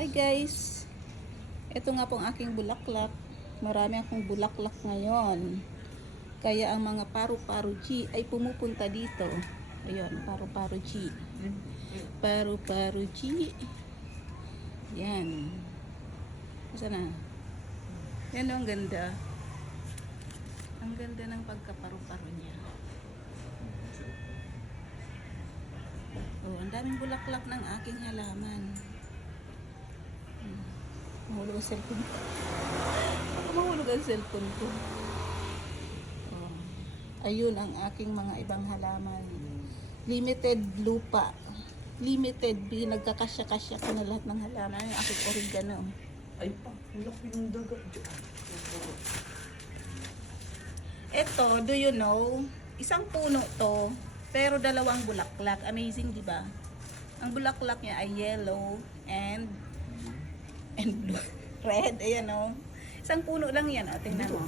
Hi guys! Ito nga pong aking bulaklak. Marami akong bulaklak ngayon. Kaya ang mga paru-paro G ay pumupunta dito. Ayun, paru-paro G. Paru-paro G. Yan. Isa na. Yan o, ang ganda. Ang ganda ng pagkaparu-paro niya. Oh, ang daming bulaklak ng aking halaman. Mahulog ang cellphone ko. Ako mahulog ang cellphone ko. Oh. Ayun ang aking mga ibang halaman. Limited lupa. Limited B. Nagkakasya-kasya ko na lahat ng halaman. Yung aking oregano. Ay pa, wala pinundaga. Ito, do you know, isang puno to, pero dalawang bulaklak. Amazing, di ba? Ang bulaklak niya ay yellow and blue. Red, ayan o. Isang puno lang yan, tingnan mo.